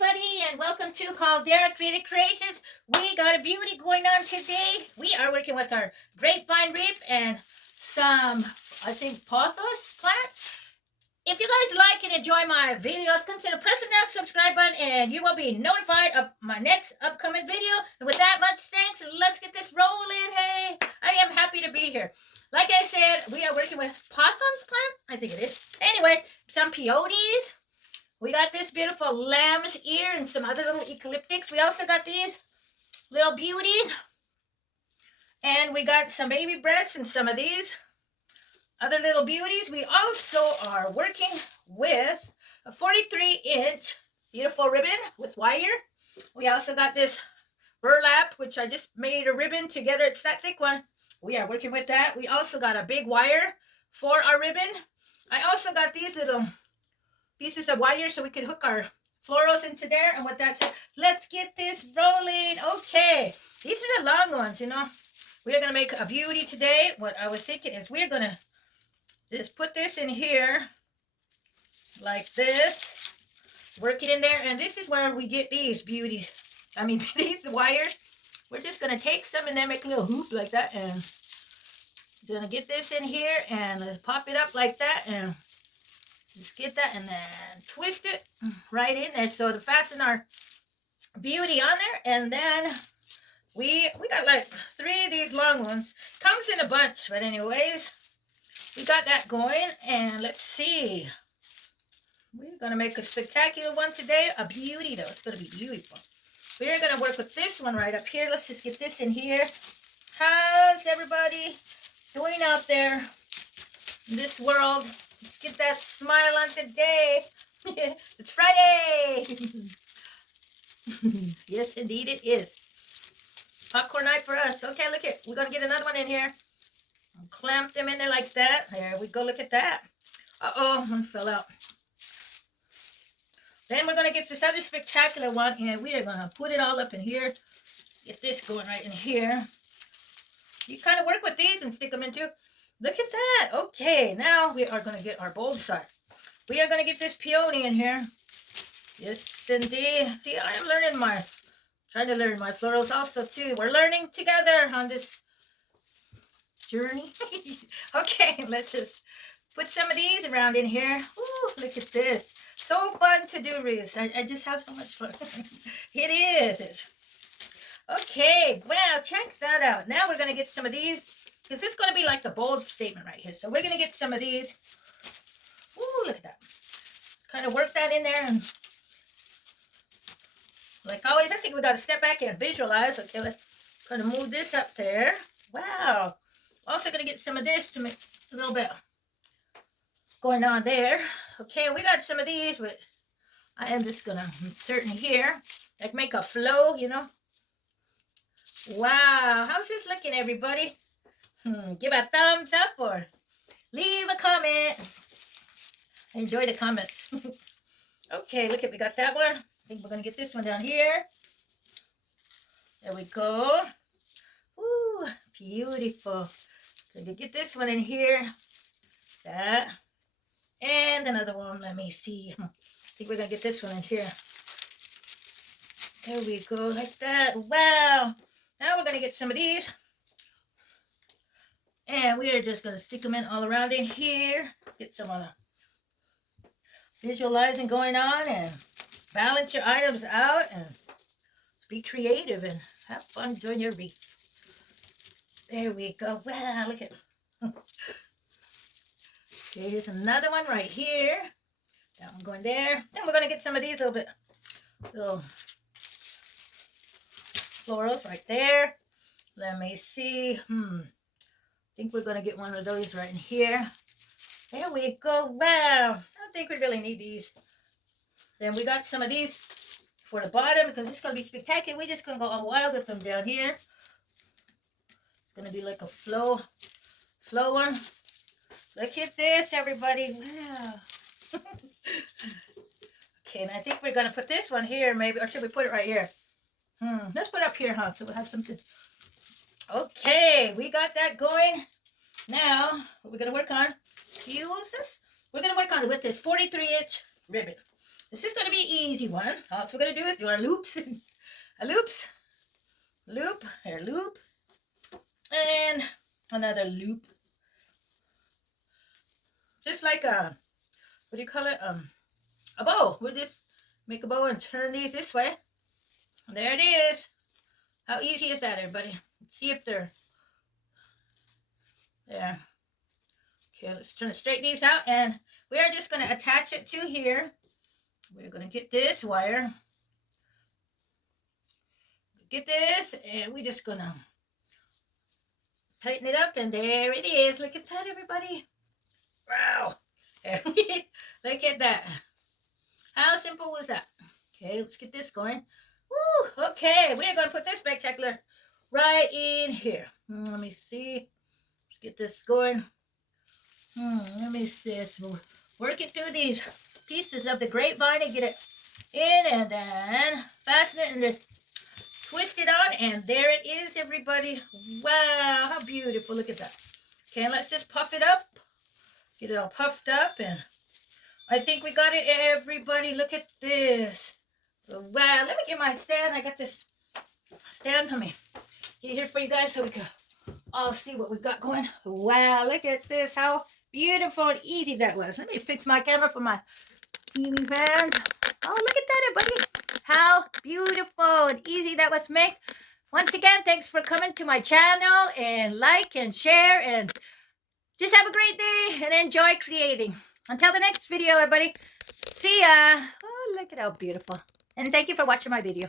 everybody, and welcome to Caldera Creative Creations. We got a beauty going on today. We are working with our grapevine wreath and some, I think, pothos plant. If you guys like and enjoy my videos, consider pressing that subscribe button and you will be notified of my next upcoming video. And with that much thanks, let's get this rolling. Hey, I am happy to be here. Like I said, we are working with possums plant. I think it is. Anyways, some peonies. We got this beautiful lamb's ear and some other little eucalyptics. We also got these little beauties. And we got some baby breaths and some of these other little beauties. We also are working with a 43-inch beautiful ribbon with wire. We also got this burlap, which I just made a ribbon together. It's that thick one. We are working with that. We also got a big wire for our ribbon. I also got these little pieces of wire so we could hook our florals into there. And with that said, let's get this rolling. Okay, these are the long ones, you know. We're going to make a beauty today. What I was thinking is we're going to just put this in here like this. Work it in there. And this is where we get these beauties. I mean, these wires. We're just going to take some and then make a little hoop like that. And going to get this in here and let's pop it up like that. And just get that and then twist it right in there so to fasten our beauty on there. And then we got like 3 of these long ones. Comes in a bunch, but anyways, we got that going. And let's see. We're going to make a spectacular one today. A beauty though. It's going to be beautiful. We're going to work with this one right up here. Let's just get this in here. How's everybody doing out there in this world? Let's get that smile on today. It's Friday. Yes, indeed it is. Popcorn night for us. Okay, look it. We're going to get another one in here. Clamp them in there like that. There we go. Look at that. Uh-oh, one fell out. Then we're going to get this other spectacular one, and we are going to put it all up in here. Get this going right in here. You kind of work with these and stick them into. Look at that. Okay, now we are going to get our bold side. We are going to get this peony in here. Yes, indeed. See, I am trying to learn my florals also too. We're learning together on this journey. Okay, let's just put some of these around in here. Ooh, look at this. So fun to do, Wreath. I just have so much fun. It is. Okay, well, check that out. Now we're going to get some of these. Because this is going to be like the bold statement right here. So we're going to get some of these. Ooh, look at that. Kind of work that in there. And like always, I think we got to step back and visualize. Okay, let's kind of move this up there. Wow. Also going to get some of this to make a little bit going on there. Okay, we got some of these, but I am just going to insert in here. Like make a flow, you know. Wow. How's this looking, everybody? Give a thumbs up or leave a comment. Enjoy the comments. Okay, look at, we got that one. I think we're going to get this one down here. There we go. Ooh, beautiful. Going to get this one in here. That. And another one. Let me see. I think we're going to get this one in here. There we go, like that. Wow. Now we're going to get some of these. And we are just going to stick them in all around in here. Get some of the visualizing going on and balance your items out and be creative and have fun doing your wreath. There we go. Wow, look at here's another one right here. That one going there. Then we're going to get some of these little florals right there. Let me see. I think we're going to get one of those right in here. There we go. Wow. I don't think we really need these. Then we got some of these for the bottom because it's going to be spectacular. We're just going to go all wild with them down here. It's going to be like a flow one. Look at this, everybody. Wow. Okay, and I think we're going to put this one here maybe. Or should we put it right here? Let's put it up here, huh? So we'll have something. Okay, we got that going. Now, what we're going to work on, we're going to work on it with this 43-inch ribbon. This is going to be an easy one. All we're going to do is do our loops. A loops. Loop. Here, loop. And another loop. Just like a, what do you call it? A bow. We'll just make a bow and turn these this way. And there it is. How easy is that, everybody? Let's see if they're there. Okay, let's try to straighten these out, and we are just going to attach it to here. We're going to get this wire. Get this, and we're just going to tighten it up, and there it is. Look at that, everybody. Wow. Look at that. How simple was that? Okay, let's get this going. Woo, okay, we're going to put this spectacular right in here. Let me see. Let's get this going. Let me see. So work it through these pieces of the grapevine and get it in, and then fasten it and just twist it on, and there it is, everybody. Wow, how beautiful. Look at that. Okay, let's just puff it up. Get it all puffed up, and I think we got it, everybody. Look at this. Wow, let me get my stand. I got this stand for me. Get here for you guys so we can all see what we've got going. Wow, look at this. How beautiful and easy that was. Let me fix my camera for my TV fans. Oh, look at that, everybody. How beautiful and easy that was to make. Once again, thanks for coming to my channel, and like and share, and just have a great day and enjoy creating. Until the next video, everybody. See ya. Oh, look at how beautiful. And thank you for watching my video.